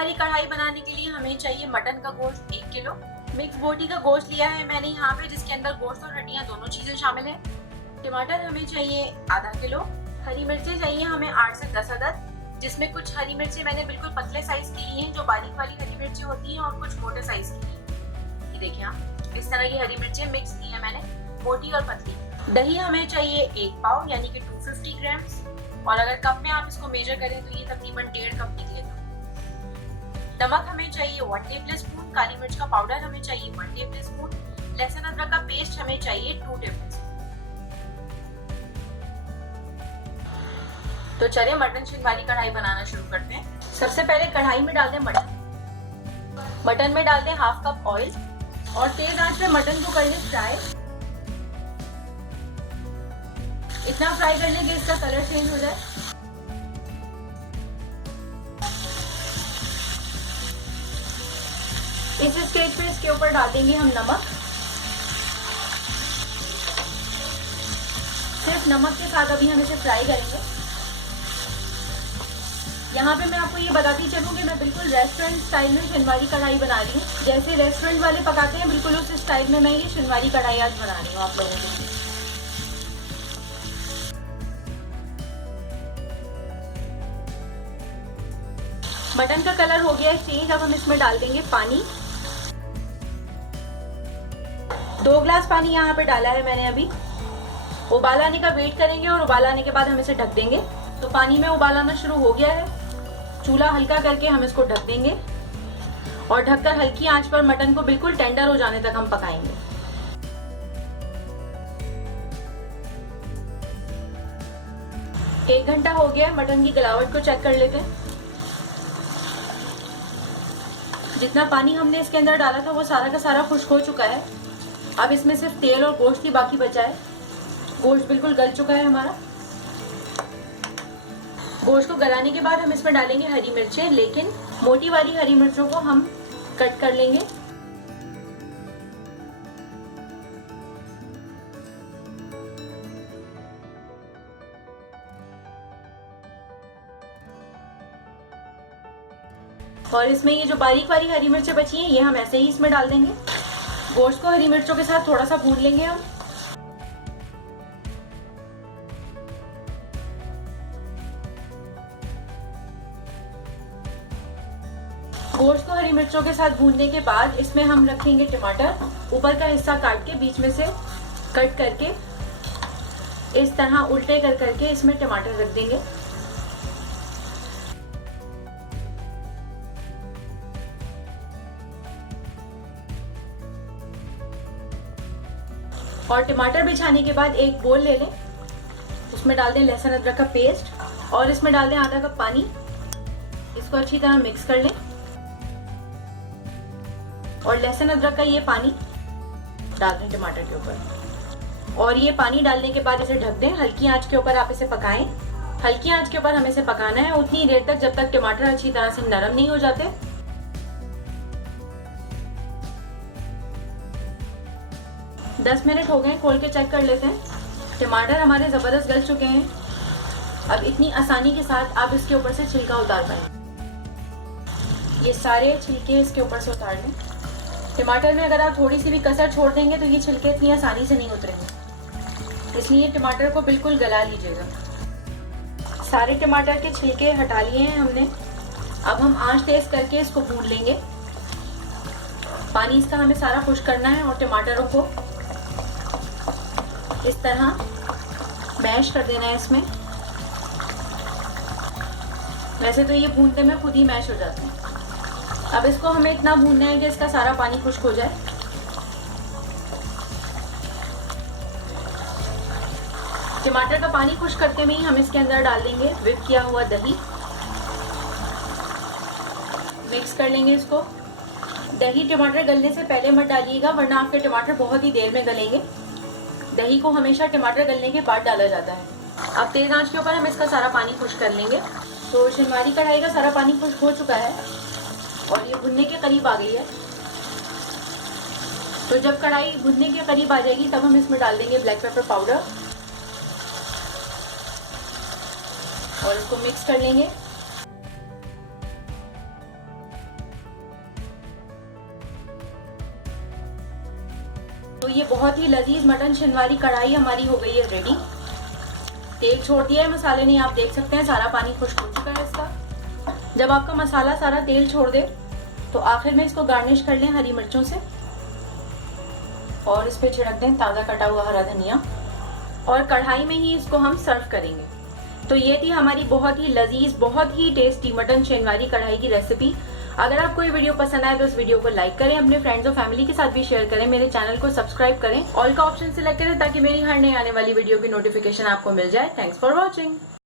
वाली कढ़ाई बनाने के लिए हमें चाहिए मटन का गोश्त 1 किलो। मिक्स बोटी का गोश्त लिया है मैंने यहाँ पे, जिसके अंदर गोश्त और हड्डियाँ दोनों चीजें शामिल है। टमाटर हमें चाहिए आधा किलो। हरी मिर्चें चाहिए हमें 8 से 10 अदद, जिसमें कुछ हरी मिर्चें मैंने बिल्कुल पतले साइज की ली हैं, जो बारीक वाली हरी मिर्चें होती हैं, और कुछ मोटे साइज की। ये देखिए आप, इस तरह की हरी मिर्चें मिक्स की है मैंने, मोटी और पतली। दही हमें चाहिए 1 पाव यानी कि 250 ग्राम्स, और अगर कप में आप इसको मेजर करें तो ये तकरीबन 1.5 कप निकलेगा। नमक हमें चाहिए 1 टेबल स्पून। काली मिर्च का पाउडर हमें चाहिए 1 टेबल स्पून। लहसुन अदरक का पेस्ट हमें चाहिए 2 टेबल स्पून। तो चलिए मटन चिकन वाली कढ़ाई बनाना शुरू करते हैं। सबसे पहले कढ़ाई में डाल दें मटन। मटन में डाल दें हाफ कप ऑयल और तेज आंच पे मटन को कर लें फ्राई। इतना फ्राई कर लें कि इसका कलर चेंज हो जाए। इस स्टेज पे इसके ऊपर डाल देंगे हम नमक। सिर्फ नमक के साथ अभी हम इसे फ्राई करेंगे। यहाँ पे मैं आपको ये बताती चलूँ कि मैं बिल्कुल रेस्टोरेंट स्टाइल में शिनवारी कढ़ाई बना रही हूँ। जैसे रेस्टोरेंट वाले पकाते हैं बिल्कुल उस स्टाइल में मैं ये शिनवारी कढ़ाई आज बना रही हूँ आप लोगों के लिए। मटन का कलर हो गया है चेंज। अब हम इसमें डाल देंगे पानी। 2 गिलास पानी यहाँ पे डाला है मैंने अभी। उबाल आने का वेट करेंगे और उबाल आने के बाद हम इसे ढक देंगे। तो पानी में उबाल आना शुरू हो गया है। चूल्हा हल्का करके हम इसको ढक देंगे और ढककर हल्की आंच पर मटन को बिल्कुल टेंडर हो जाने तक हम पकाएंगे। एक घंटा हो गया है। मटन की गलावट को चेक कर लेते हैं। जितना पानी हमने इसके अंदर डाला था वो सारा का सारा खुश्क हो चुका है। अब इसमें सिर्फ तेल और गोश्त ही बाकी बचा है। गोश्त बिल्कुल गल चुका है हमारा। गोश्त को गलाने के बाद हम इसमें डालेंगे हरी मिर्चें, लेकिन मोटी वाली हरी मिर्चों को हम कट कर लेंगे। और इसमें ये जो बारीक वाली हरी मिर्चें बची हैं ये हम ऐसे ही इसमें डाल देंगे। गोश्त को हरी मिर्चों के साथ थोड़ा सा भून लेंगे हम। गोश्त को हरी मिर्चों के साथ भूनने के बाद इसमें हम रखेंगे टमाटर। ऊपर का हिस्सा काट के बीच में से कट करके इस तरह उल्टे कर करके इसमें टमाटर रख देंगे। और टमाटर बिछाने के बाद एक बोल ले लें। उसमें डाल दें लहसुन अदरक का पेस्ट और इसमें डाल दें आधा कप पानी। इसको अच्छी तरह मिक्स कर लें और लहसुन अदरक का ये पानी डाल दें टमाटर के ऊपर। और ये पानी डालने के बाद इसे ढक दें। हल्की आंच के ऊपर आप इसे पकाएं। हल्की आंच के ऊपर हमें इसे पकाना है उतनी देर तक जब तक टमाटर अच्छी तरह से नरम नहीं हो जाते। दस मिनट हो गए, खोल के चेक कर लेते हैं। टमाटर हमारे जबरदस्त गल चुके हैं। अब इतनी आसानी के साथ आप इसके ऊपर से छिलका उतार पाएंगे। ये सारे छिलके इसके ऊपर से उतार लें। टमाटर में अगर आप थोड़ी सी भी कसर छोड़ देंगे तो ये छिलके इतनी आसानी से नहीं उतरेंगे, इसलिए टमाटर को बिल्कुल गला लीजिएगा। सारे टमाटर के छिलके हटा लिए हैं हमने। अब हम आंच तेज करके इसको भून लेंगे। पानी इसका हमें सारा खुश्क करना है और टमाटरों को इस तरह मैश कर देना है इसमें। वैसे तो ये भूनते में खुद ही मैश हो जाते हैं। अब इसको हमें इतना भूनना है कि इसका सारा पानी खुश्क हो जाए। टमाटर का पानी खुश्क करते में ही हम इसके अंदर डाल देंगे व्हिप किया हुआ दही। मिक्स कर लेंगे इसको। दही टमाटर गलने से पहले मत डालिएगा वरना आपके टमाटर बहुत ही देर में गलेंगे। दही को हमेशा टमाटर गलने के बाद डाला जाता है। अब तेज आंच के ऊपर हम इसका सारा पानी खुश्क कर लेंगे। तो शिनवारी कढ़ाई का सारा पानी खुश्क हो चुका है और ये भुनने के करीब आ गई है। तो जब कढ़ाई भुनने के करीब आ जाएगी तब हम इसमें डाल देंगे ब्लैक पेपर पाउडर और इसको मिक्स कर लेंगे। तो ये बहुत ही लजीज मटन शनवारी कढ़ाई हमारी हो गई है रेडी। तेल छोड़ दिया है मसाले ने, आप देख सकते हैं सारा पानी खुश्क हो चुका है इसका। जब आपका मसाला सारा तेल छोड़ दे तो आखिर में इसको गार्निश कर लें हरी मिर्चों से और इस पे छिड़क दें ताज़ा कटा हुआ हरा धनिया और कढ़ाई में ही इसको हम सर्व करेंगे। तो ये थी हमारी बहुत ही लजीज, बहुत ही टेस्टी मटन शनवारी कढ़ाई की रेसिपी। अगर आपको ये वीडियो पसंद आए तो इस वीडियो को लाइक करें, अपने फ्रेंड्स और फैमिली के साथ भी शेयर करें, मेरे चैनल को सब्सक्राइब करें, ऑल का ऑप्शन सिलेक्ट करें ताकि मेरी हर नई आने वाली वीडियो की नोटिफिकेशन आपको मिल जाए। Thanks for watching.